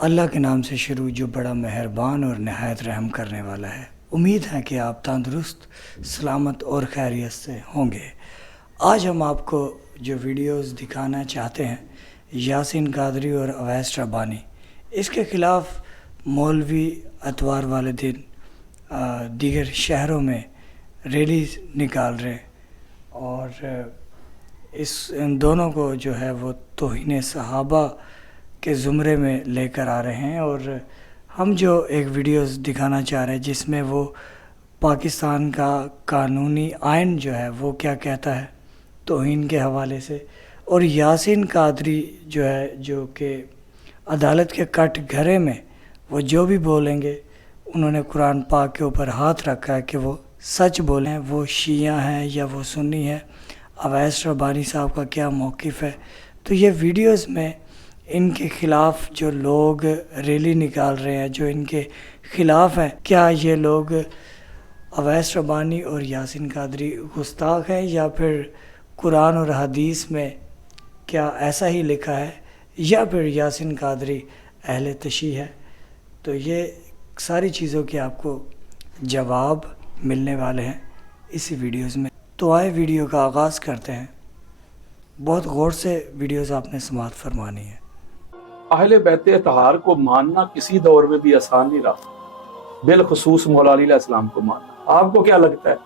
اللہ کے نام سے شروع جو بڑا مہربان اور نہایت رحم کرنے والا ہے۔ امید ہے کہ آپ تندرست، سلامت اور خیریت سے ہوں گے۔ آج ہم آپ کو جو ویڈیوز دکھانا چاہتے ہیں یاسین قادری اور اویس ربانی، اس کے خلاف مولوی اتوار والے دن دیگر شہروں میں ریلی نکال رہے اور ان دونوں کو جو ہے وہ توہین صحابہ کے زمرے میں لے کر آ رہے ہیں۔ اور ہم جو ایک ویڈیوز دکھانا چاہ رہے ہیں جس میں وہ پاکستان کا قانونی آئین جو ہے وہ کیا کہتا ہے توہین کے حوالے سے، اور یاسین قادری جو ہے جو کہ عدالت کے کٹ گھرے میں وہ جو بھی بولیں گے، انہوں نے قرآن پاک کے اوپر ہاتھ رکھا ہے کہ وہ سچ بولیں، وہ شیعہ ہیں یا وہ سنی ہے، اویس ربانی صاحب کا کیا موقف ہے۔ تو یہ ویڈیوز میں ان کے خلاف جو لوگ ریلی نکال رہے ہیں، جو ان کے خلاف ہیں، کیا یہ لوگ اویس ربانی اور یاسین قادری گستاخ ہیں، یا پھر قرآن اور حدیث میں کیا ایسا ہی لکھا ہے، یا پھر یاسین قادری اہل تشیع ہے۔ تو یہ ساری چیزوں کے آپ کو جواب ملنے والے ہیں اسی ویڈیوز میں۔ تو آئے ویڈیو کا آغاز کرتے ہیں۔ بہت غور سے ویڈیوز آپ نے سماعت فرمانی ہے۔ اہل بیت اطہار کو ماننا کسی دور میں بھی آسان نہیں رہا، بالخصوص مولا علی علیہ السلام کو ماننا۔ آپ کو کیا لگتا ہے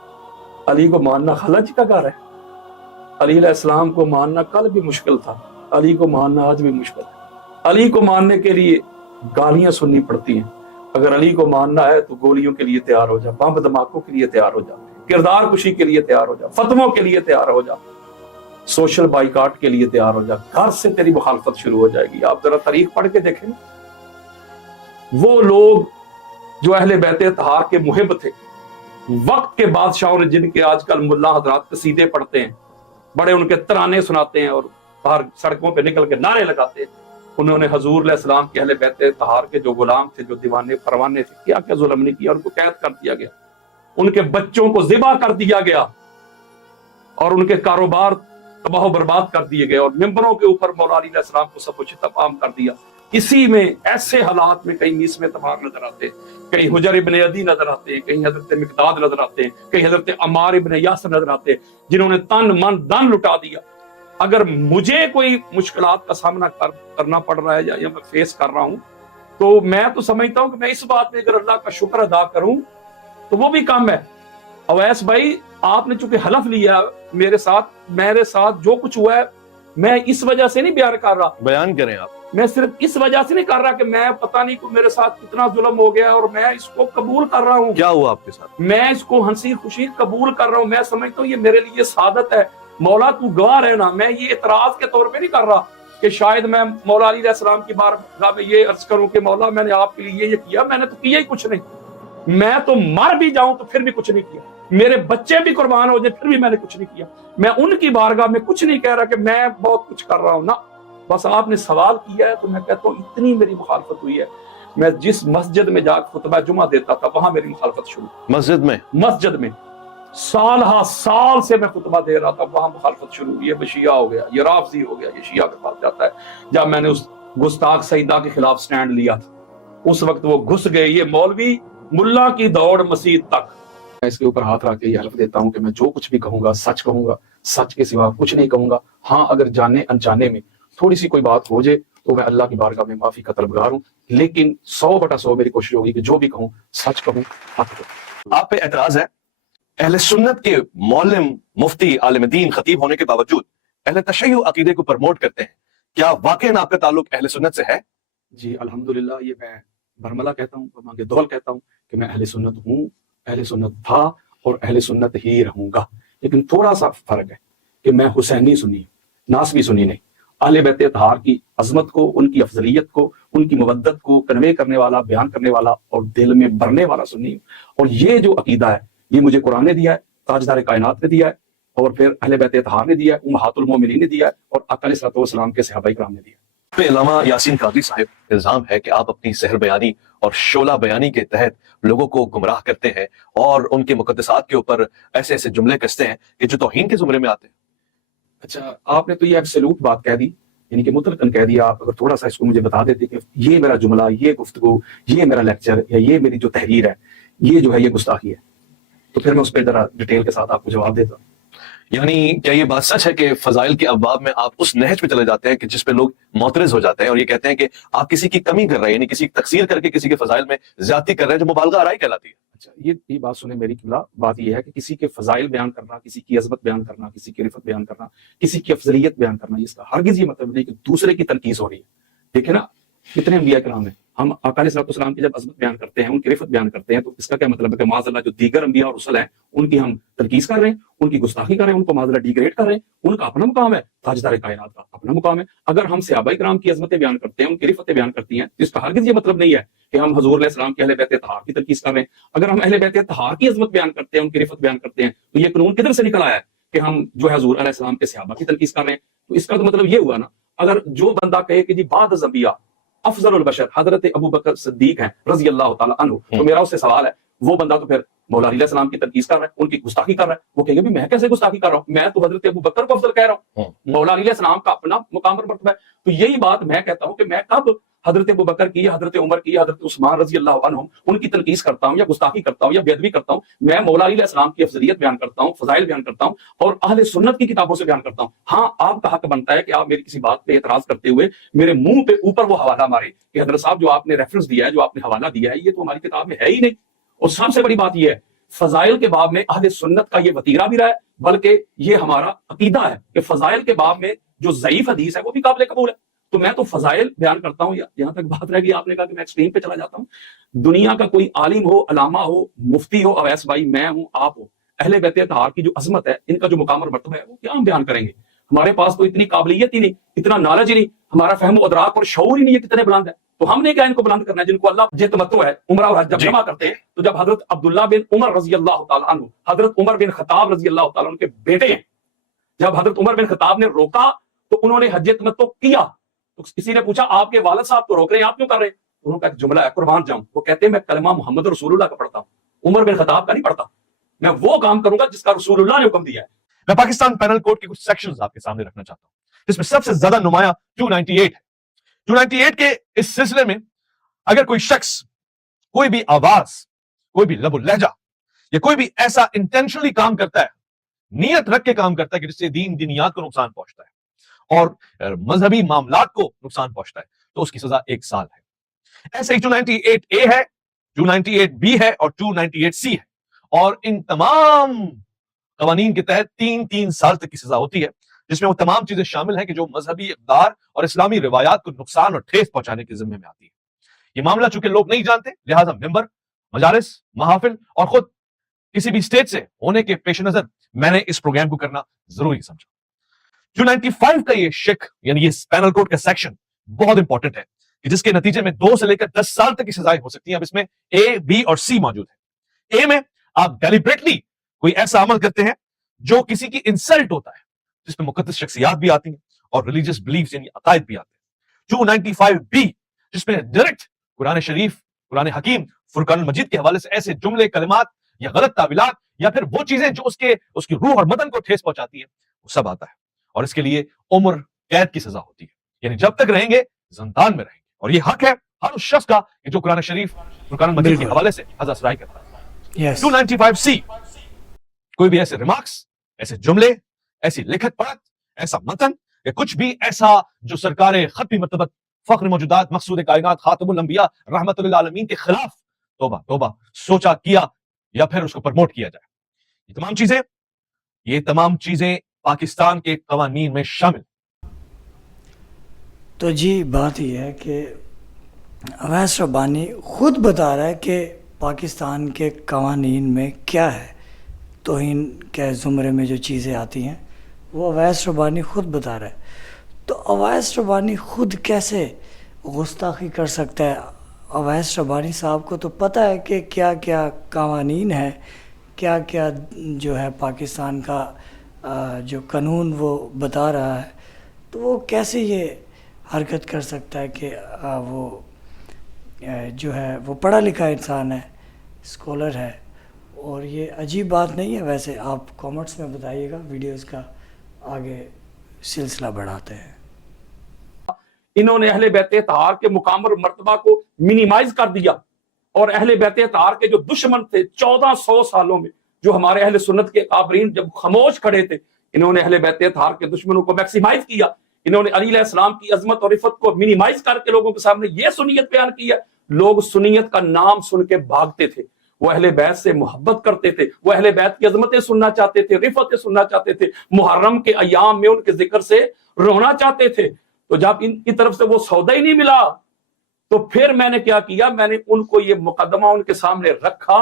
علی کو ماننا خلج کا گھر ہے؟ علی علیہ السلام کو ماننا کل بھی مشکل تھا، علی کو ماننا آج بھی مشکل ہے۔ علی کو ماننے کے لیے گالیاں سننی پڑتی ہیں، اگر علی کو ماننا ہے تو گولیوں کے لیے تیار ہو جا، بم دھماکوں کے لیے تیار ہو جا، کردار کشی کے لیے تیار ہو جا، فتووں کے لیے تیار ہو جا، سوشل بائیکاٹ کے لیے تیار ہو جا، گھر سے تیری مخالفت شروع ہو جائے گی۔ آپ ذرا تاریخ پڑھ کے دیکھیں، وہ لوگ جو اہل بیت اطہار کے محب تھے، وقت کے بادشاہوں نے، جن کے آج کل ملا حضرات قصیدے پڑھتے ہیں، بڑے ان کے ترانے سناتے ہیں اور باہر سڑکوں پہ نکل کے نعرے لگاتے ہیں، انہوں نے حضور علیہ السلام کے اہل بیت اطہار کے جو غلام تھے، جو دیوانے پروانے تھے، کیا کیا ظلم نہیں کیا، ان کو قید کر دیا گیا، ان کے بچوں کو ذبح کر دیا گیا، اور ان کے کاروبار تباہ و برباد کر دیے گئے، اور ممبروں کے اوپر مولا علی علیہ السلام کو سب کچھ تمام کر دیا۔ اسی میں ایسے حالات میں کہیں میس میں تمار نظر آتے ہیں، کہیں حجر ابن عدی نظر آتے ہیں، کہیں حضرت مقداد نظر آتے ہیں، کہیں حضرت عمار ابن یاسر نظر آتے ہیں، جنہوں نے تن من دن لٹا دیا۔ اگر مجھے کوئی مشکلات کا سامنا کرنا پڑ رہا ہے یا میں فیس کر رہا ہوں، تو میں تو سمجھتا ہوں کہ میں اس بات میں اگر اللہ کا شکر ادا کروں تو وہ بھی کم ہے۔ اویس بھائی، آپ نے چونکہ حلف لیا میرے ساتھ جو کچھ ہوا ہے، میں اس وجہ سے نہیں بیان کر رہا، بیان کریں آپ۔ میں صرف اس وجہ سے نہیں کر رہا کہ میں پتہ نہیں کہ میرے ساتھ کتنا ظلم ہو گیا اور میں اس کو قبول کر رہا ہوں۔ کیا ہوا آپ کے ساتھ؟ میں اس کو ہنسی خوشی قبول کر رہا ہوں، میں سمجھتا ہوں یہ میرے لیے سعادت ہے۔ مولا تو گواہ رہنا، میں یہ اعتراض کے طور پہ نہیں کر رہا کہ شاید میں مولا علی علیہ السلام کی بارگاہ میں یہ عرض کروں کہ مولا میں نے آپ کے لیے یہ کیا، میں نے تو کیا ہی کچھ نہیں، میں تو مر بھی جاؤں تو پھر بھی کچھ نہیں کیا، میرے بچے بھی قربان ہو جائے پھر بھی میں نے کچھ نہیں کیا، میں ان کی بارگاہ میں کچھ نہیں کہہ رہا کہ میں بہت کچھ کر رہا ہوں، نہ، بس آپ نے سوال کیا ہے تو میں کہتا ہوں اتنی میری مخالفت ہوئی ہے۔ میں جس مسجد میں جا کے خطبہ جمعہ دیتا تھا وہاں میری مخالفت شروع، مسجد میں سال ہا سال سے میں خطبہ دے رہا تھا، وہاں مخالفت شروع ہوئی، یہ شیعہ ہو گیا، یہ رافضی ہو گیا، یہ شیعہ کے پاس جاتا ہے۔ جب میں نے اس گستاخ سیدہ کے خلاف سٹینڈ لیا تھا اس وقت وہ گھس گئے، یہ مولوی ملا کی دوڑ مسجد تک۔ میں اس کے اوپر ہاتھ رکھ کے یہ حلف دیتا ہوں کہ میں جو کچھ بھی کہوں گا سچ کے سوا کچھ نہیں کہوں گا۔ ہاں، اگر جانے انجانے میں تھوڑی سی کوئی بات ہو جائے تو میں اللہ کی بارگاہ میں معافی کا طلبگار ہوں، لیکن 100/100 میری کوشش ہوگی کہ جو بھی کہوں سچ کہوں، حق کہوں۔ آپ پہ اعتراض ہے، اہل سنت کے معلم، مفتی، عالم دین، خطیب ہونے کے باوجود اہل تشیع عقیدے کو پرموٹ کرتے ہیں، کیا واقعا آپ کا تعلق اہل سنت سے ہے؟ جی الحمدللہ، یہ میں برملا کہتا ہوں، مانگ دول کہتا ہوں کہ میں اہل سنت ہوں، اہل سنت تھا اور اہل سنت ہی رہوں گا، لیکن تھوڑا سا فرق ہے کہ میں حسینی سنی ہوں، ناسبی سنی نہیں۔ اہل بیت اطہار کی عظمت کو، ان کی افضلیت کو، ان کی مودت کو کنوے کرنے والا، بیان کرنے والا اور دل میں بھرنے والا سنی ہوں، اور یہ جو عقیدہ ہے یہ مجھے قرآن نے دیا ہے، تاجدار کائنات نے دیا ہے، اور پھر اہل بیت اطہار نے دیا ہے، امہات المومنین نے دیا ہے، اور آقا علیہ الصلوۃ والسلام کے صحابہ کرام نے دیا ہے۔ پہ علامہ یاسین قادری صاحب الزام ہے کہ آپ اپنی سحر بیانی اور شعلہ بیانی کے تحت لوگوں کو گمراہ کرتے ہیں اور ان کے مقدسات کے اوپر ایسے ایسے جملے کستے ہیں کہ جو توہین کے زمرے میں آتے ہیں۔ اچھا، آپ نے تو یہ ایبسولوٹ بات کہہ دی یعنی کہ مطلقاً کہہ دیا. آپ اگر تھوڑا سا اس کو مجھے بتا دیتے کہ یہ میرا جملہ, یہ گفتگو, یہ میرا لیکچر یا یہ میری جو تحریر ہے یہ جو ہے یہ گستاخی ہے, تو پھر میں اس پہ ذرا ڈیٹیل کے ساتھ آپ کو جواب دیتا ہوں. یعنی کیا یہ بات سچ ہے کہ فضائل کے ابواب میں آپ اس نہج پہ چلے جاتے ہیں کہ جس پہ لوگ معترض ہو جاتے ہیں اور یہ کہتے ہیں کہ آپ کسی کی کمی کر رہے ہیں, یعنی کسی کی تقصیر کر کے کسی کے فضائل میں زیادتی کر رہے ہیں, جو مبالغہ آرائی کہلاتی ہے؟ اچھا, یہ بات سنیں میری قبلہ. بات یہ ہے کہ کسی کے فضائل بیان کرنا, کسی کی عظمت بیان کرنا, کسی کی رفت بیان کرنا, کسی کی افضلیت بیان کرنا, اس کا ہرگز یہ مطلب نہیں کہ دوسرے کی تنقید ہو رہی ہے. دیکھیں نا کتنے انبیاء کرام ہیں, ہم آقا علیہ السلام کی جب عظمت بیان کرتے ہیں, ان کی رفت بیان کرتے ہیں, تو اس کا کیا مطلب ہے کہ معاذ اللہ جو دیگر انبیاء اور رسل ہیں ان کی ہم تنقید کر رہے ہیں, ان کی گستاخی کر رہے ہیں, ان کو معاذ اللہ ڈیگریڈ کر رہے ہیں. ان کا اپنا مقام ہے, تاجدار کائنات کا اپنا مقام ہے. اگر ہم صحابہ کرام کی عظمتیں بیان کرتے ہیں, ان کی رفتیں بیان کرتی ہیں, تو اس کا ہرگز یہ مطلب نہیں ہے کہ ہم حضور علیہ السلام کے اہل بیت طہار کی تنقید کر رہے ہیں. اگر ہم اہل بیت طہار کی عظمت بیان کرتے ہیں, ان کی رفت بیان کرتے ہیں, تو یہ قانون کدھر سے نکل آیا ہے کہ ہم جو ہے حضور علیہ السلام کے صحابہ کی تنقید کر رہے ہیں؟ تو اس کا تو مطلب یہ ہوا نا, اگر جو بندہ کہے کہ جی بعد از انبیاء افضل البشر حضرت ابو بکر صدیق ہیں رضی اللہ تعالیٰ عنہ, تو میرا اس سے سوال ہے, وہ بندہ تو پھر مولا علیہ السلام کی تنقید کر رہا ہے, ان کی گستاخی کر رہا ہے. وہ کہے گا بھی میں کیسے گستاخی کر رہا ہوں, میں تو حضرت ابو بکر کو افضل کہہ رہا ہوں, مولا علیہ السلام کا اپنا مقام پر مرتبہ ہے. تو یہی بات میں کہتا ہوں کہ میں کب حضرت ابو بکر کی, حضرت عمر کی, حضرت عثمان رضی اللہ عنہ ان کی تنقید کرتا ہوں یا گستاخی کرتا ہوں یا بے ادبی کرتا ہوں؟ میں مولا علیہ السلام کی افضلیت بیان کرتا ہوں, فضائل بیان کرتا ہوں, اور اہل سنت کی کتابوں سے بیان کرتا ہوں. ہاں, آپ کا حق بنتا ہے کہ آپ میری کسی بات پہ اعتراض کرتے ہوئے میرے منہ پہ اوپر وہ حوالہ مارے کہ حضرت صاحب جو آپ نے ریفرنس دیا ہے, جو آپ نے حوالہ دیا ہے, یہ تو ہماری کتاب میں ہے ہی نہیں. اور سب سے بڑی بات یہ ہے, فضائل کے باب میں اہل سنت کا یہ وتیرہ بھی رہا ہے, بلکہ یہ ہمارا عقیدہ ہے کہ فضائل کے باب میں جو ضعیف حدیث ہے وہ بھی قابل قبول ہے. تو میں تو فضائل بیان کرتا ہوں. یہاں تک بات رہ گئی, آپ نے کہا کہ میں ایکسٹریم پہ چلا جاتا ہوں. دنیا کا کوئی عالم ہو, علامہ ہو, مفتی ہو, اویس بھائی, میں ہوں, آپ ہو, اہل بیت طہار کی جو عظمت ہے, ان کا جو مقام اور مرتبہ ہے, وہ کیا ہم بیان کریں گے؟ ہمارے پاس تو اتنی قابلیت ہی نہیں, اتنا نالج ہی نہیں, ہمارا فہم و ادراک اور شعور ہی نہیں ہے کتنے بلند ہے. تو ہم نے کیا ان کو بلند کرنا ہے جن کو اللہ جے تمتع ہے, عمرہ اور حج جب جمع کرتے ہیں, تو جب حضرت عبداللہ بن عمر رضی اللہ تعالیٰ عنہ, حضرت عمر بن خطاب رضی اللہ تعالیٰ عنہ کے بیٹے ہیں, جب حضرت عمر بن خطاب نے روکا تو انہوں نے حج تمتع کیا. تو کسی نے پوچھا آپ کے والد صاحب تو روک رہے ہیں, آپ کیوں کر رہے ہیں؟ انہوں کا ایک جملہ ہے, قربان جاؤں, وہ کہتے ہیں میں کلمہ محمد رسول اللہ کا پڑھتا ہوں, عمر بن خطاب کا نہیں پڑھتا. میں وہ کام کروں گا جس کا رسول اللہ نے حکم دیا ہے. میں پاکستان پینل کوڈ کے کچھ سیکشنز آپ کے سامنے رکھنا چاہتا ہوں, جس میں سب سے زیادہ نمایاں 298 ہے. 298 کے اس سلسلے میں اگر کوئی شخص, کوئی بھی آواز, کوئی بھی لب و لہجہ یا کوئی بھی ایسا انٹینشنلی کام کرتا ہے, نیت رکھ کے کام کرتا ہے کہ جس سے دین دینیات کو نقصان پہنچتا ہے اور مذہبی معاملات کو نقصان پہنچتا ہے, تو اس کی سزا 1 سال ہے. ایسے ہی 298A ہے, 298B ہے اور 298C ہے, اور ان تمام قوانین کے تحت 3 سال تک کی سزا ہوتی ہے, جس میں وہ تمام چیزیں شامل ہیں کہ جو مذہبی اقدار اور اسلامی روایات کو نقصان اور ٹھیس پہنچانے کے ذمے میں آتی ہے. یہ معاملہ چونکہ لوگ نہیں جانتے, لہٰذا ممبر, مجالس, محافل اور خود کسی بھی اسٹیٹ سے ہونے کے پیش نظر میں نے اس پروگرام کو کرنا ضروری سمجھا. 295 کا یہ شک یعنی یہ پینل کوڈ کا سیکشن بہت امپورٹنٹ ہے, کہ جس کے نتیجے میں 2 سے لے کر 10 سال تک کی سزائیں ہو سکتی ہیں. اب اس میں A, B اور C موجود ہے. A میں آپ ڈیلیبریٹلی کوئی ایسا عمل کرتے ہیں جو کسی کی انسلٹ ہوتا ہے, جس میں مقدس شخصیات بھی آتی ہیں اور ریلیجس بلیفز یعنی عقائد بھی آتے ہیں. 295B جس میں ڈائریکٹ قرآن شریف, قرآن حکیم, فرقان المجید کے حوالے سے ایسے جملے, کلمات یا غلط تعبیرات یا پھر وہ چیزیں جو اس کی روح اور بدن کو ٹھیس پہنچاتی ہیں, وہ سب آتا ہے. اور اس کے لیے عمر قید کی سزا ہوتی ہے, یعنی جب تک رہیں گے زندان میں رہیں گے. اور یہ حق ہے ہر اس شخص کا کہ جو قرآن شریف, فرقان المجید کے حوالے سے حضرت سرائی کرتا ہے. 295C کوئی بھی ایسے ریمارکس, ایسے جملے, ایسی لکھت پڑھت, ایسا متن یا کچھ بھی ایسا جو سرکار ختمی مرتبت فخر موجودات مقصود کائنات خاتم الانبیاء رحمت للعالمین کے خلاف توبہ توبہ سوچا کیا یا پھر اس کو پرموٹ کیا جائے, یہ تمام چیزیں پاکستان کے قوانین میں شامل. تو جی بات یہ ہے کہ اویس ربانی خود بتا رہا ہے کہ پاکستان کے قوانین میں کیا ہے, توہین کے زمرے میں جو چیزیں آتی ہیں وہ اویس ربانی خود بتا رہا ہے. تو اویس ربانی خود کیسے گستاخی کر سکتا ہے؟ اویس ربانی صاحب کو تو پتہ ہے کہ کیا کیا قوانین ہے, کیا کیا جو ہے پاکستان کا جو قانون وہ بتا رہا ہے, تو وہ کیسے یہ حرکت کر سکتا ہے کہ وہ جو ہے وہ پڑھا لکھا انسان ہے, اسکالر ہے. اور یہ عجیب بات نہیں ہے. ویسے آپ کامنٹس میں بتائیے گا, ویڈیوز کا آگے سلسلہ بڑھاتے ہیں. انہوں نے اہل بیت اطہار کے مقام اور مرتبہ کو منیمائز کر دیا، اور اہل بیت اطہار کے جو دشمن تھے 1400 سالوں میں، جو ہمارے اہل سنت کے کابرین جب خاموش کھڑے تھے، انہوں نے اہل بیت اطہار کے دشمنوں کو میکسیمائز کیا. انہوں نے علی علیہ السلام کی عظمت اور عفت کو منیمائز کر کے لوگوں کے سامنے یہ سنیت بیان کی ہے. لوگ سنیت کا نام سن کے بھاگتے تھے، وہ اہل بیت سے محبت کرتے تھے، وہ اہل بیت کی عظمتیں سننا چاہتے تھے، رفعتیں سننا چاہتے تھے، محرم کے ایام میں ان کے ذکر سے رونا چاہتے تھے. تو جب ان کی طرف سے وہ سودا ہی نہیں ملا تو پھر میں نے کیا کیا، میں نے ان کو یہ مقدمہ ان کے سامنے رکھا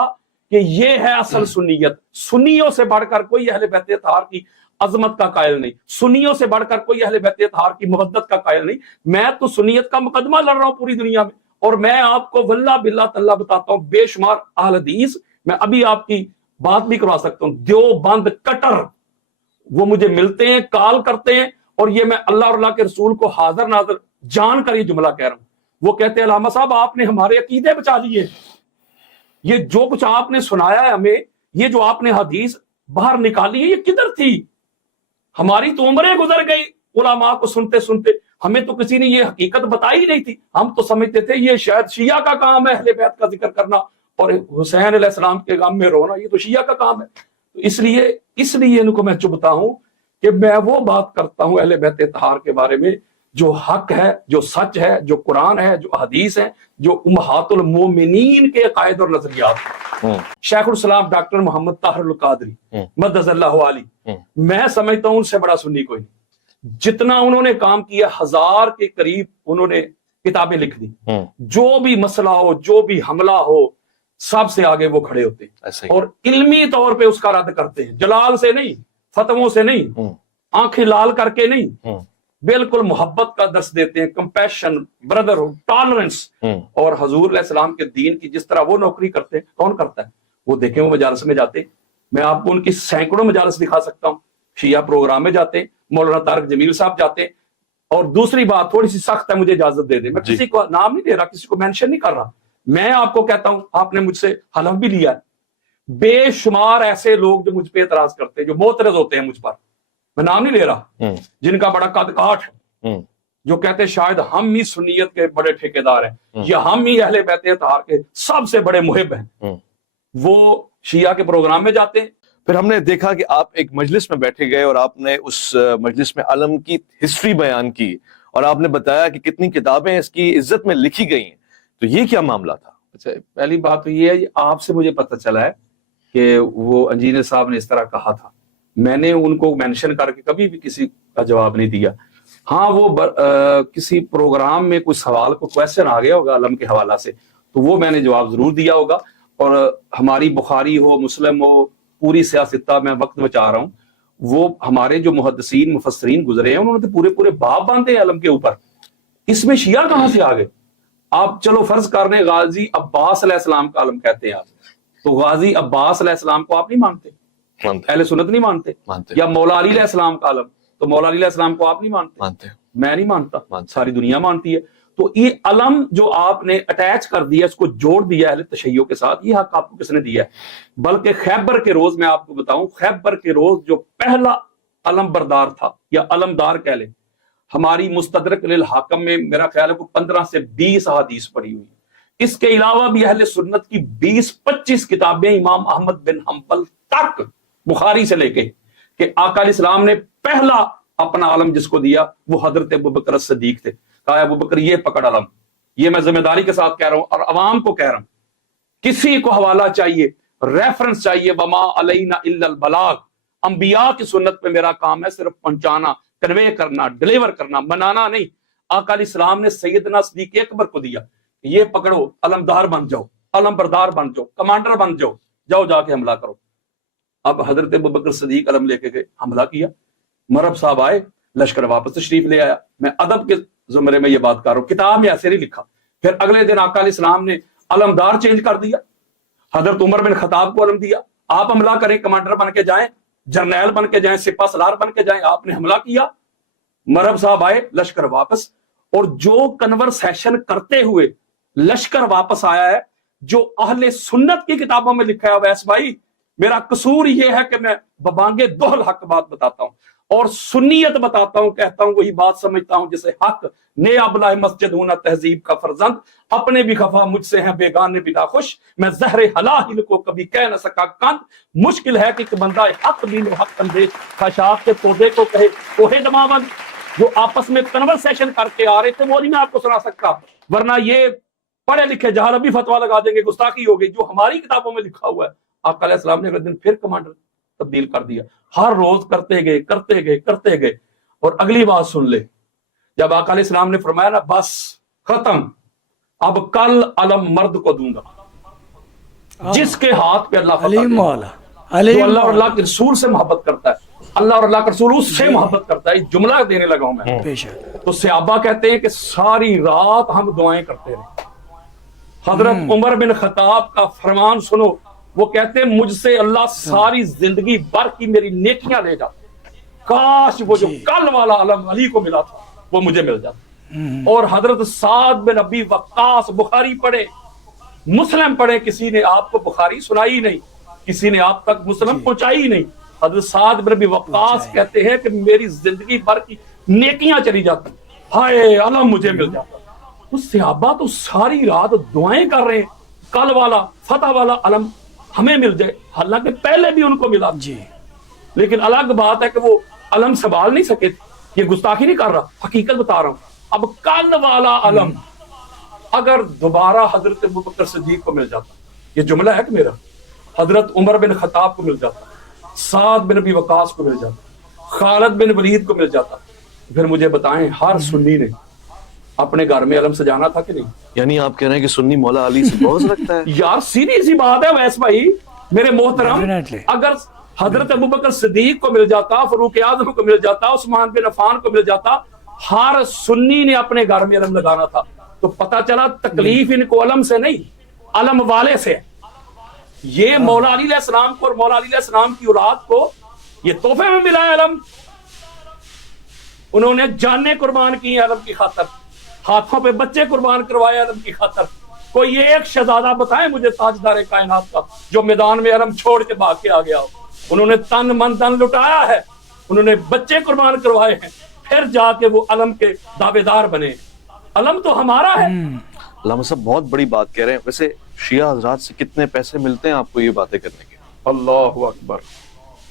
کہ یہ ہے اصل سنیت. سنیوں سے بڑھ کر کوئی اہل بیت اطہار کی عظمت کا قائل نہیں، سنیوں سے بڑھ کر کوئی اہل بیت اطہار کی محبت کا قائل نہیں. میں تو سنیت کا مقدمہ لڑ رہا ہوں پوری دنیا میں، اور میں آپ کو واللہ باللہ تاللہ بتاتا ہوں، بے شمار اہل حدیث، میں ابھی آپ کی بات بھی کروا سکتا ہوں، دیوبند کٹر وہ مجھے ملتے ہیں، کال کرتے ہیں، اور یہ میں اللہ اور اللہ کے رسول کو حاضر ناظر جان کر یہ جملہ کہہ رہا ہوں. وہ کہتے ہیں علامہ صاحب آپ نے ہمارے عقیدے بچا لیے، یہ جو کچھ آپ نے سنایا ہے ہمیں، یہ جو آپ نے حدیث باہر نکالی ہے یہ کدھر تھی؟ ہماری تو عمریں گزر گئی علماء کو سنتے سنتے، ہمیں تو کسی نے یہ حقیقت بتائی ہی نہیں تھی. ہم تو سمجھتے تھے یہ شاید شیعہ کا کام ہے اہل بیت کا ذکر کرنا اور حسین علیہ السلام کے غم میں رونا، یہ تو شیعہ کا کام ہے. تو اس لیے ان کو میں چبھتا ہوں کہ میں وہ بات کرتا ہوں اہل بیت اطہار کے بارے میں جو حق ہے، جو سچ ہے، جو قرآن ہے، جو حدیث ہے، جو امہات المومنین کے عقائد اور نظریات ہیں. شیخ الاسلام ڈاکٹر محمد طاہر القادری مدد اللہ علی، میں سمجھتا ہوں ان سے بڑا سنی کوئی نہیں. جتنا انہوں نے کام کیا، 1000 کے قریب انہوں نے کتابیں لکھ دی. جو بھی مسئلہ ہو، جو بھی حملہ ہو، سب سے آگے وہ کھڑے ہوتے ہیں اور علمی طور پہ اس کا رد کرتے ہیں، جلال سے نہیں، فتووں سے نہیں، آنکھیں لال کر کے نہیں، بالکل محبت کا درس دیتے ہیں، کمپیشن، بردرہڈ، ٹالرنس. اور حضور علیہ السلام کے دین کی جس طرح وہ نوکری کرتے ہیں، کون کرتا ہے؟ وہ دیکھیں، وہ مجالس میں جاتے ہیں، میں آپ کو ان کی سینکڑوں مجالس دکھا سکتا ہوں. شیعہ پروگرام میں جاتے ہیں، مولانا طارق جمیل صاحب جاتے ہیں. اور دوسری بات تھوڑی سی سخت ہے، مجھے اجازت دے دیں، میں کسی کو نام نہیں دے رہا، کسی کو مینشن نہیں کر رہا، میں آپ کو کہتا ہوں، آپ نے مجھ سے حلف بھی لیا ہے، بے شمار ایسے لوگ جو مجھ پہ اعتراض کرتے ہیں، جو معترض ہوتے ہیں مجھ پر، میں نام نہیں لے رہا، جن کا بڑا قد کاٹ ہے، جو کہتے ہیں شاید ہم ہی سنیت کے بڑے ٹھیکیدار ہیں یا ہم ہی اہل بیت اطہار کے سب سے بڑے محب ہیں، وہ شیعہ کے پروگرام میں جاتے ہیں. پھر ہم نے دیکھا کہ آپ ایک مجلس میں بیٹھے گئے اور آپ نے اس مجلس میں علم کی ہسٹری بیان کی اور آپ نے بتایا کہ کتنی کتابیں اس کی عزت میں لکھی گئی ہیں. تو یہ کیا معاملہ تھا؟ اچھا، پہلی بات تو یہ ہے، آپ سے مجھے پتہ چلا ہے کہ وہ انجینئر صاحب نے اس طرح کہا تھا. میں نے ان کو مینشن کر کے کبھی بھی کسی کا جواب نہیں دیا. ہاں، وہ کسی پروگرام میں کوئی سوال کو کویسچن آ گیا ہوگا علم کے حوالہ سے، تو وہ میں نے جواب ضرور دیا ہوگا. اور ہماری بخاری ہو، مسلم ہو، پوری سیاستہ، میں وقت بچا رہا ہوں، وہ ہمارے جو محدثین مفسرین گزرے ہیں انہوں نے تو پورے باب باندھے علم کے اوپر. اس میں شیعہ کہاں سے آ گئے؟ آپ چلو فرض کر رہے ہیں غازی عباس علیہ السلام کا علم کہتے ہیں آپ، تو غازی عباس علیہ السلام کو آپ نہیں مانتے، اہل سنت نہیں مانتے. یا مولا علی علیہ السلام کا علم، تو مولا علی علیہ السلام کو آپ نہیں مانتے. میں نہیں مانتا، ساری دنیا مانتی ہے. تو یہ علم جو آپ نے اٹیچ کر دیا، اس کو جوڑ دیا اہل تشیع کے ساتھ، یہ حق آپ کو کس نے دیا ہے؟ بلکہ خیبر کے روز، میں آپ کو بتاؤں، خیبر کے روز جو پہلا علم بردار تھا یا علمدار کہہ لیں، ہماری مستدرک للحاکم میں میرا خیال ہے کو 15 سے 20 احادیث پڑھی ہوئی. اس کے علاوہ بھی اہل سنت کی 20-25 کتابیں امام احمد بن حنبل تک، بخاری سے لے کے، کہ آقا علیہ السلام نے پہلا اپنا علم جس کو دیا وہ حضرت ابوبکر صدیق تھے. کہا ابوبکر یہ پکڑ علم، یہ میں ذمہ داری کے ساتھ کہہ رہا ہوں اور عوام کو کہہ رہا ہوں، کسی کو حوالہ چاہیے، ریفرنس چاہیے، وما علینا الا البلاغ، انبیاء کی سنت پہ میرا کام ہے صرف پہنچانا، کنوے کرنا، ڈلیور کرنا، منانا نہیں. آقا علیہ السلام نے سیدنا صدیق اکبر کو دیا، یہ پکڑو، علمدار بن جاؤ، علم بردار بن جاؤ، کمانڈر بن جاؤ، جاؤ جا کے حملہ کرو. اب حضرت ابوبکر صدیق علم لے کے گئے، حملہ کیا، مرب صاحب آئے، لشکر واپس تشریف لے آیا. میں ادب کے زمرے میں یہ بات کر رہا ہوں، کتاب میں ایسے نہیں لکھا. پھر اگلے دن آقا علیہ السلام نے علمدار چینج کر دیا، حضرت عمر بن خطاب کو علم دیا، آپ حملہ کریں، کمانڈر بن کے جائیں، جرنیل بن کے جائیں، سپہ سالار بن کے جائیں. آپ نے حملہ کیا، مرب صاحب آئے، لشکر واپس. اور جو کنورسیشن کرتے ہوئے لشکر واپس آیا ہے، جو اہل سنت کی کتابوں میں لکھا ہے، ویس بھائی میرا قصور یہ ہے کہ میں ببانگے دوہل حق بات بتاتا ہوں. اور سنیت بتاتا ہوں, کہتا ہوں وہی بات سمجھتا ہوں جسے حق. نیا بلائے مسجد ہونا تہذیب کا فرزند, اپنے بھی خفا مجھ سے ہیں بیگانے بھی ناخوش, میں زہر حلاہل کو کبھی کہہ نہ سکا کند. مشکل ہے کہ ایک بندہ حق بھی نو حق اندیش خشاک کے پودے کو کہے کوہ دماوند. جو آپس میں کنورسیشن کر کے آ رہے تھے وہ نہیں میں آپ کو سنا سکتا, ورنہ یہ پڑھے لکھے جہاں ابھی فتوا لگا دیں گے, گستاخی ہوگی. جو ہماری کتابوں میں لکھا ہوا ہے, آقا علیہ السلام نے اگلے دن پھر کمانڈر تبدیل کر دیا. ہر روز کرتے گئے. اور اگلی بات سن لے, جب آقا علیہ السلام نے فرمایا نا بس ختم, اب کل علم مرد کو دوں گا جس کے ہاتھ پہ اللہ علی فتح دے, مولا جو علی اللہ اور مولا اللہ کے رسول سے محبت کرتا ہے, اللہ اور اللہ کا رسول اس سے محبت کرتا ہے. جملہ دینے لگا ہوں میں. بے شک. تو صحابہ کہتے ہیں کہ ساری رات ہم دعائیں کرتے رہے. حضرت عمر بن خطاب کا فرمان سنو, وہ کہتے ہیں مجھ سے اللہ ساری زندگی بھر کی میری نیکیاں لے جاتا, کاش وہ جو کل والا علم علی کو ملا تھا وہ مجھے مل جاتا. اور حضرت سعد بن ابی وقاص, بخاری پڑھے مسلم پڑھے, کسی نے آپ کو بخاری سنائی نہیں, کسی نے آپ تک مسلم پہنچائی نہیں. حضرت سعد بن ابی وقاص کہتے ہیں کہ میری زندگی بھر کی نیکیاں چلی جاتی, ہائے علم مجھے مل جاتا. تو صحابہ تو ساری رات دعائیں کر رہے ہیں کل والا فتح والا علم ہمیں مل جائے, حالانکہ پہلے بھی ان کو ملا جی. لیکن الگ بات ہے کہ وہ علم سنبھال نہیں سکے. یہ گستاخی نہیں کر رہا, حقیقت بتا رہا ہوں. اب کل والا علم اگر دوبارہ حضرت ابوبکر صدیق کو مل جاتا, یہ جملہ ہے کہ میرا, حضرت عمر بن خطاب کو مل جاتا, سعد بن ابی وقاص کو مل جاتا, خالد بن ولید کو مل جاتا, پھر مجھے بتائیں ہر سنی نے اپنے گھر میں علم سجانا تھا کہ نہیں؟ یعنی آپ کہہ رہے ہیں کہ سنی مولا علی سے بہت رکھتا ہے؟ یار سیدھی سی بات ہے ویس بھائی میرے محترم, Definitely. اگر حضرت ابوبکر صدیق کو مل جاتا, فاروق اعظم کو مل جاتا, عثمان بن عفان کو مل جاتا, ہر سنی نے اپنے گھر میں علم لگانا تھا. تو پتہ چلا تکلیف ان کو علم سے نہیں, علم والے سے. یہ مولا علی علیہ السلام کو اور مولا علی علیہ السلام کی اولاد کو یہ تحفے میں ملا ہے علم. انہوں نے جانیں قربان کی ہیں علم کی خاطر, ہاتھوں پہ بچے قربان کروائے علم کی خاطر. کوئی یہ ایک شہزادہ بتائیں مجھے تاجدار کائنات کا جو میدان میں علم چھوڑ کے بھاگ کے آ گیا ہو. انہوں نے تن من دن لٹایا ہے, انہوں نے بچے قربان کروائے ہیں, پھر جا کے وہ علم کے دعوے دار بنے. علم تو ہمارا ہے. علامہ صاحب بہت بڑی بات کہہ رہے ہیں. ویسے شیعہ حضرات سے کتنے پیسے ملتے ہیں آپ کو یہ باتیں کرنے کے؟ اللہ اکبر,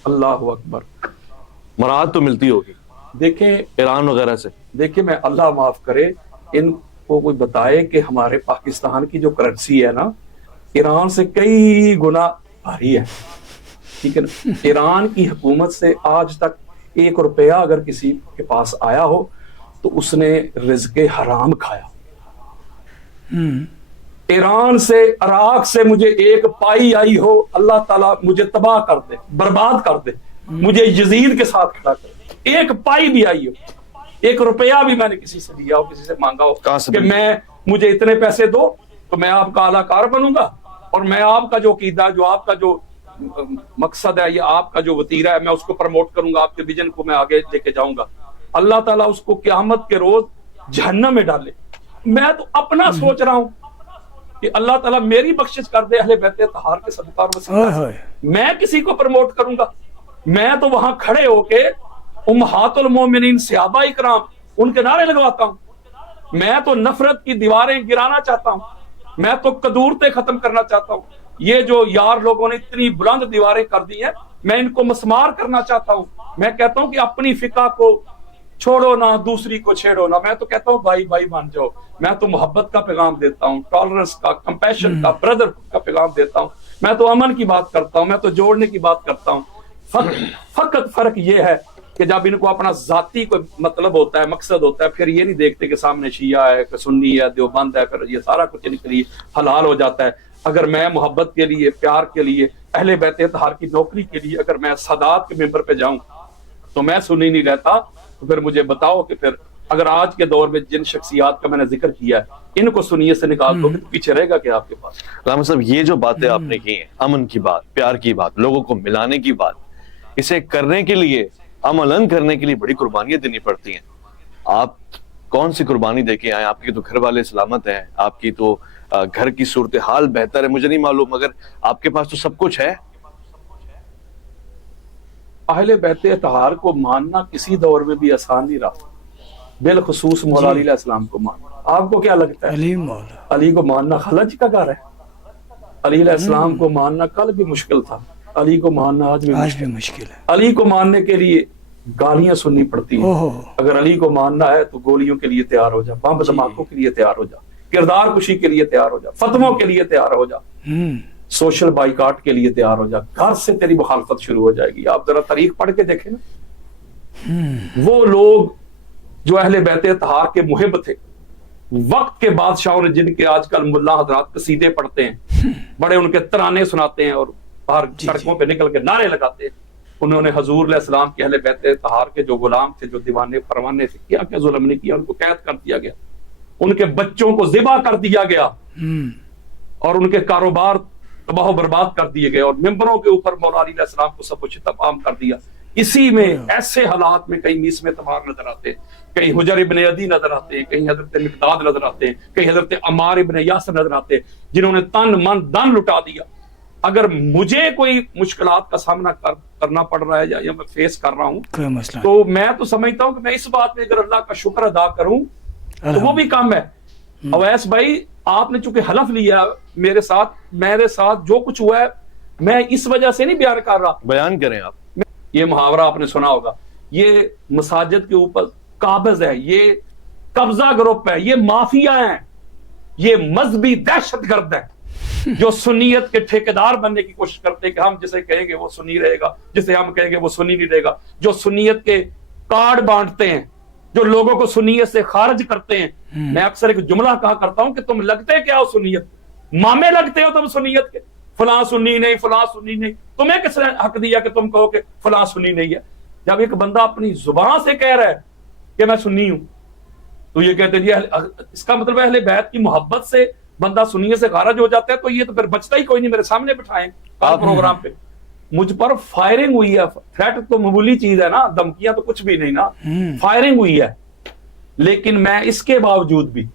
اللہ اکبر. مراد تو ملتی ہوگی دیکھیں ایران وغیرہ سے. دیکھیں میں اللہ معاف کرے, ان کو کوئی بتائے کہ ہمارے پاکستان کی جو کرنسی ہے نا ایران سے کئی گنا بھاری ہے, ٹھیک ہے نا. ایران کی حکومت سے آج تک 1 روپیہ اگر کسی کے پاس آیا ہو تو اس نے رزق حرام کھایا. ایران سے عراق سے مجھے 1 پائی آئی ہو, اللہ تعالیٰ مجھے تباہ کر دے, برباد کر دے, مجھے یزید کے ساتھ کھڑا کر دے. 1 پائی بھی آئی ہو, 1 روپیہ بھی میں نے کسی سے دیا ہو, کسی سے مانگا ہو کہ مجھے اتنے پیسے دو تو میں آپ کا اعلیٰ کار بنوں گا اور میں آپ کا جو عقیدہ, جو آپ کا جو مقصد ہے یا آپ کا جو وتیرہ ہے میں اس کو پروموٹ کروں گا, آپ کے ویژن کو میں آگے لے کے جاؤں گا. اللہ تعالیٰ اس کو قیامت کے روز جہنم میں ڈالے. میں تو اپنا سوچ رہا ہوں کہ اللہ تعالیٰ میری بخشش کر دے اہل بیت طہار کے صدقہ اور وسیلہ, میں کسی کو پروموٹ کروں گا. میں تو وہاں کھڑے ہو کے امہات المومنین صحابہ اکرام ان کے نعرے لگواتا ہوں. میں تو نفرت کی دیواریں گرانا چاہتا ہوں, میں تو قدورتیں ختم کرنا چاہتا ہوں. یہ جو یار لوگوں نے اتنی بلند دیواریں کر دی ہیں میں ان کو مسمار کرنا چاہتا ہوں. میں کہتا ہوں کہ اپنی فقہ کو چھوڑو نہ, دوسری کو چھیڑو نہ. میں تو کہتا ہوں بھائی بھائی مان جاؤ. میں تو محبت کا پیغام دیتا ہوں, ٹالرنس کا, کمپیشن کا, بردر کا پیغام دیتا ہوں. میں تو امن کی بات کرتا ہوں, میں تو جوڑنے کی بات کرتا ہوں. فقط فرق یہ ہے کہ جب ان کو اپنا ذاتی کوئی مطلب ہوتا ہے, مقصد ہوتا ہے, پھر یہ نہیں دیکھتے کہ سامنے شیعہ ہے, کہ سنی ہے, دیوبند ہے, پھر یہ سارا کچھ ان کے لیے حلال ہو جاتا ہے. اگر میں محبت کے لیے, پیار کے لیے, اہل بیت طہار کی نوکری کے لیے اگر میں سادات کے ممبر پہ جاؤں تو میں سنی نہیں رہتا. تو پھر مجھے بتاؤ کہ پھر اگر آج کے دور میں جن شخصیات کا میں نے ذکر کیا ہے ان کو سنیت سے نکال دو تو پیچھے رہے گا کیا آپ کے پاس؟ علامہ صاحب یہ جو باتیں آپ نے کی ہیں, امن کی بات, پیار کی بات, لوگوں کو ملانے کی بات, اسے کرنے کے لیے, عملاً کرنے کے لیے بڑی قربانیاں دینی پڑتی ہیں. آپ کون سی قربانی دے کے آئے؟ آپ کی تو گھر والے سلامت ہیں, آپ کی تو گھر کی صورتحال بہتر ہے, مجھے نہیں معلوم, مگر آپ کے پاس تو سب کچھ ہے. اہل بیت اطہار کو ماننا کسی دور میں بھی آسان نہیں رہا، بالخصوص مولا علی علیہ السلام کو ماننا۔ آپ کو کیا لگتا ہے علی مولا علی کو ماننا خلج کا گھر ہے؟ علی علیہ السلام کو ماننا کل بھی مشکل تھا، علی کو ماننا آج بھی مشکل ہے۔ علی کو ماننے کے لیے گالیاں سننی پڑتی ہیں۔ اوہو اگر علی کو ماننا ہے تو گولیوں کے لیے تیار ہو جا، بم دھماکوں کے لیے تیار ہو جا، کردار کشی کے لیے تیار ہو جا، فتووں کے لیے تیار ہو جا، سوشل بائیکاٹ کے لیے تیار ہو جا، گھر سے تیری مخالفت شروع ہو جائے گی۔ آپ ذرا تاریخ پڑھ کے دیکھیں نا، وہ لوگ جو اہل بیت اطہار کے محب تھے، وقت کے بادشاہوں نے جن کے آج کل ملا حضرات قصیدے پڑھتے ہیں، بڑے ان کے ترانے سناتے ہیں اور باہر سڑکوں پہ نکل کے نعرے لگاتے ہیں، انہوں نے حضور علیہ السلام کے اہل بیت اطہار کے جو غلام تھے، جو دیوانے فرمانے تھے، کیا کیا ظلم نہیں کیا، ان کو قید کر دیا گیا، ان کے بچوں کو ذبح کر دیا گیا اور ان کے کاروبار تباہ و برباد کر دیے گئے، اور ممبروں کے اوپر مولا علی علیہ السلام کو سب کچھ تمام کر دیا۔ اسی میں ایسے حالات میں کہیں میس میں تمار نظر آتے ہیں، کہیں حجر ابن عدی نظر آتے ہیں، کہیں حضرت مقداد نظر آتے ہیں، کہیں حضرت عمار ابن یاسر نظر آتے ہیں، جنہوں نے تن من دن لٹا دیا۔ اگر مجھے کوئی مشکلات کا سامنا کرنا پڑ رہا ہے یا میں فیس کر رہا ہوں کوئی مسئلہ تو میں تو سمجھتا ہوں کہ میں اس بات میں اگر اللہ کا شکر ادا کروں تو وہ بھی کم ہے۔ اویس بھائی، آپ نے چونکہ حلف لیا میرے ساتھ جو کچھ ہوا ہے میں اس وجہ سے نہیں بیان کر رہا۔ بیان کریں آپ۔ یہ محاورہ آپ نے سنا ہوگا، یہ مساجد کے اوپر قابض ہے، یہ قبضہ گروپ ہے، یہ مافیا ہیں، یہ مذہبی دہشت گرد ہیں جو سنیت کے ٹھیکیدار بننے کی کوشش کرتے ہیں کہ ہم جسے کہیں گے وہ سنی رہے گا، جسے ہم کہیں گے وہ سنی نہیں رہے گا، جو سنیت کے کارڈ بانٹتے ہیں، جو لوگوں کو سنیت سے خارج کرتے ہیں۔ میں اکثر ایک جملہ کہا کرتا ہوں کہ تم لگتے کیا ہو سنیت، مامے لگتے ہو تم سنیت کے، فلاں سنی نہیں، فلاں سنی نہیں، تمہیں کس نے حق دیا کہ تم کہو کہ فلاں سنی نہیں ہے؟ جب ایک بندہ اپنی زبان سے کہہ رہا ہے کہ میں سنی ہوں تو یہ کہتے ہیں اس کا مطلب اہل بیت کی محبت سے بندہ سنیت سے خارج ہو جاتا ہے، تو یہ تو پھر بچتا ہی کوئی نہیں۔ میرے سامنے بٹھائیں پروگرام پہ، مجھ پر فائرنگ ہوئی ہے، تھریٹ تو معمولی چیز ہے نا، دھمکیاں تو کچھ بھی نہیں نا، فائرنگ ہوئی ہے، لیکن میں اس کے باوجود بھی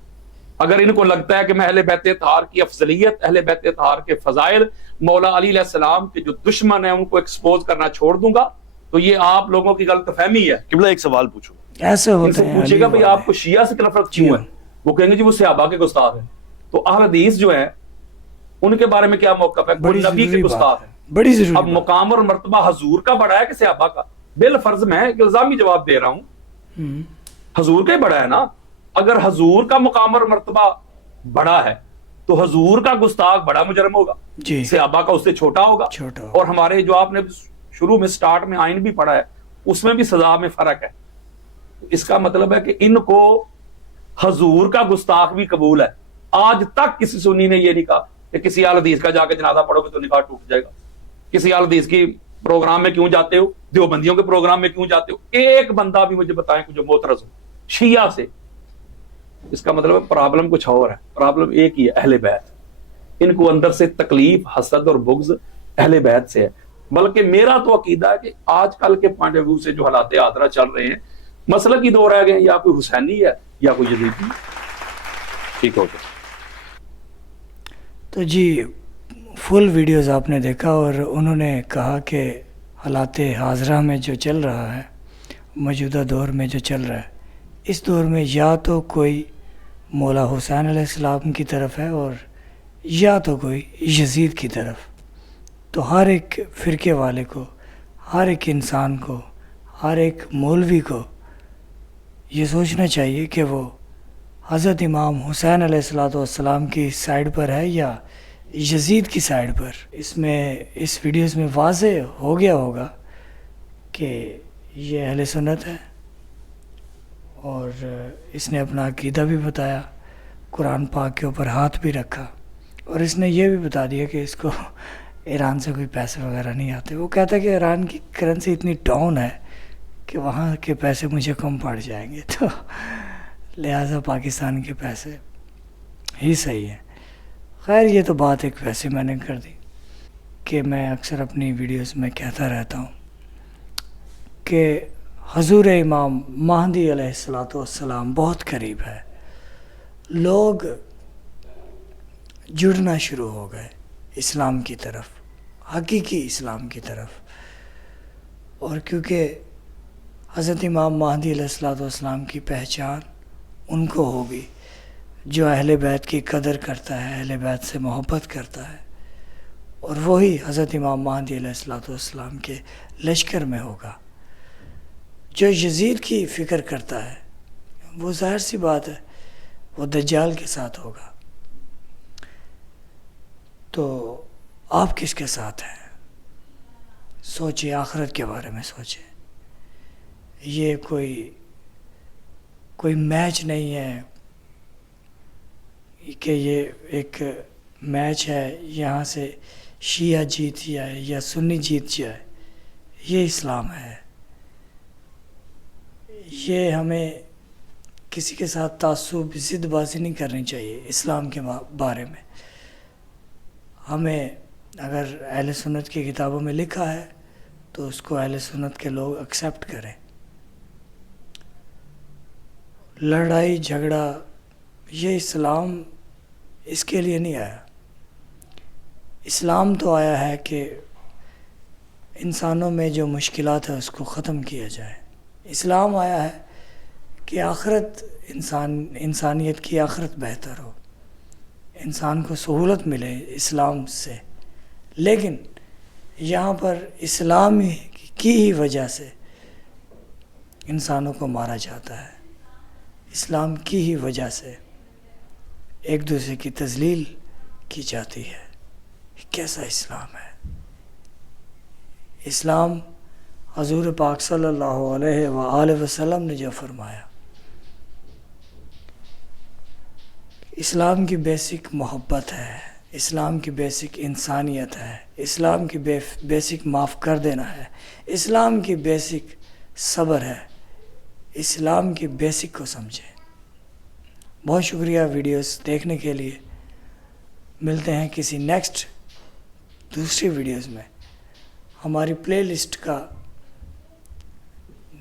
اگر ان کو لگتا ہے کہ میں اہل بیت اطہار کی افضلیت، اہل بیت اطہار کے فضائل، مولا علی علیہ السلام کے جو دشمن ہیں ان کو ایکسپوز کرنا چھوڑ دوں گا تو یہ آپ لوگوں کی غلط فہمی ہے۔ قبلہ ایک سوال پوچھوں، ایسے ان ہوتے سے ہیں پوچھے گا بھئی آپ کو شیعہ سے نفرت کیوں ہے؟ وہ کہیں گے جی وہ صحابہ کے گستاخ ہیں۔ تو اہل حدیث جو ہیں ان کے بارے میں کیا موقف ہے؟ کوئی نبی کے گستاخ ہے، بڑی ضروری اب مقام اور مرتبہ حضور کا بڑا ہے کہ صحابہ کا؟ بالفرض میں ایک الزامی جواب دے رہا ہوں، حضور کا ہی بڑا ہے نا۔ اگر حضور کا مقام اور مرتبہ بڑا ہے تو حضور کا گستاخ بڑا مجرم ہوگا، جی، صحابہ کا اس سے چھوٹا ہوگا۔ اور ہمارے جو آپ نے شروع میں سٹارٹ میں آئین بھی پڑھا ہے اس میں بھی سزا میں فرق ہے۔ اس کا مطلب ہے کہ ان کو حضور کا گستاخ بھی قبول ہے۔ آج تک کسی سنی نے یہ نہیں کہا کہ کسی اہل حدیث کا جا کے جنازہ پڑھو گے تو نکاح ٹوٹ جائے گا، کسی اہل حدیث کی پروگرام میں کیوں جاتے ہو، دیوبندیوں کے پروگرام میں کیوں جاتے ہو۔ ایک بندہ بھی مجھے بتائیں کہ جو معترض ہو شیعہ سے۔ اس کا مطلب ہے پرابلم کچھ اور ہے، پرابلم ایک ہی ہے، اہل بیت۔ ان کو اندر سے تکلیف، حسد اور بغض اہل بیت سے ہے۔ بلکہ میرا تو عقیدہ ہے کہ آج کل کے پوائنٹ آف ویو سے جو حالات حاضرہ چل رہے ہیں، مسئلہ کی دو رہ گئے ہیں، یا کوئی حسینی ہے یا کوئی یزیدی۔ ٹھیک ہو گیا۔ تو جی فل ویڈیوز آپ نے دیکھا اور انہوں نے کہا کہ حالات حاضرہ میں جو چل رہا ہے، موجودہ دور میں جو چل رہا ہے، اس دور میں یا تو کوئی مولا حسین علیہ السلام کی طرف ہے اور یا تو کوئی یزید کی طرف۔ تو ہر ایک فرقے والے کو، ہر ایک انسان کو، ہر ایک مولوی کو یہ سوچنا چاہیے کہ وہ حضرت امام حسین علیہ السلام کی سائیڈ پر ہے یا یزید کی سائیڈ پر۔ اس ویڈیوز میں واضح ہو گیا ہوگا کہ یہ اہل سنت ہے اور اس نے اپنا عقیدہ بھی بتایا، قرآن پاک کے اوپر ہاتھ بھی رکھا، اور اس نے یہ بھی بتا دیا کہ اس کو ایران سے کوئی پیسے وغیرہ نہیں آتے۔ وہ کہتا ہے کہ ایران کی کرنسی اتنی ڈاؤن ہے کہ وہاں کے پیسے مجھے کم پڑ جائیں گے، تو لہٰذا پاکستان کے پیسے ہی صحیح ہیں۔ خیر یہ تو بات ایک ویسے میں نے کر دی کہ میں اکثر اپنی ویڈیوز میں کہتا رہتا ہوں کہ حضور امام مہدی علیہ السلام بہت قریب ہے۔ لوگ جڑنا شروع ہو گئے اسلام کی طرف، حقیقی اسلام کی طرف۔ اور کیونکہ حضرت امام مہدی علیہ الصلوۃ والسلام کی پہچان ان کو ہوگی جو اہل بیت کی قدر کرتا ہے، اہل بیت سے محبت کرتا ہے، اور وہی حضرت امام مہدی علیہ الصلوۃ والسلام کے لشکر میں ہوگا۔ جو یزید کی فکر کرتا ہے وہ ظاہر سی بات ہے وہ دجال کے ساتھ ہوگا۔ تو آپ کس کے ساتھ ہیں؟ سوچیں، آخرت کے بارے میں سوچیں۔ یہ کوئی میچ نہیں ہے کہ یہ ایک میچ ہے یہاں سے شیعہ جیت جائے یا سنی جیت جائے۔ یہ اسلام ہے۔ یہ ہمیں کسی کے ساتھ تعصب ضد بازی نہیں کرنی چاہیے اسلام کے بارے میں۔ ہمیں اگر اہل سنت کی کتابوں میں لکھا ہے تو اس کو اہل سنت کے لوگ ایکسیپٹ کریں۔ لڑائی جھگڑا یہ اسلام اس کے لیے نہیں آیا۔ اسلام تو آیا ہے کہ انسانوں میں جو مشکلات ہیں اس کو ختم کیا جائے۔ اسلام آیا ہے کہ آخرت انسانیت کی آخرت بہتر ہو، انسان کو سہولت ملے اسلام سے۔ لیکن یہاں پر اسلام کی ہی وجہ سے انسانوں کو مارا جاتا ہے، اسلام کی ہی وجہ سے ایک دوسرے کی تذلیل کی جاتی ہے۔ کیسا اسلام ہے؟ اسلام حضور پاک صلی اللہ علیہ وآلہ وسلم نے جو فرمایا، اسلام کی بیسک محبت ہے، اسلام کی بیسک انسانیت ہے، اسلام کی بیسک معاف کر دینا ہے، اسلام کی بیسک صبر ہے، اسلام کی بیسک کو سمجھیں۔ بہت شکریہ ویڈیوز دیکھنے کے لیے۔ ملتے ہیں کسی نیکسٹ دوسری ویڈیوز میں۔ ہماری پلے لسٹ کا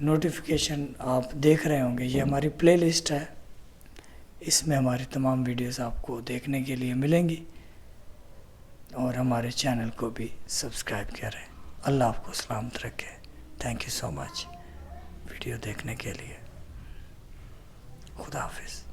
نوٹیفیکیشن آپ دیکھ رہے ہوں گے، یہ ہماری پلے لسٹ ہے، اس میں ہماری تمام ویڈیوز آپ کو دیکھنے کے لیے ملیں گی، اور ہمارے چینل کو بھی سبسکرائب کریں۔ اللہ آپ کو سلامت رکھے۔ Thank you so much video دیکھنے کے لیے۔ خدا حافظ۔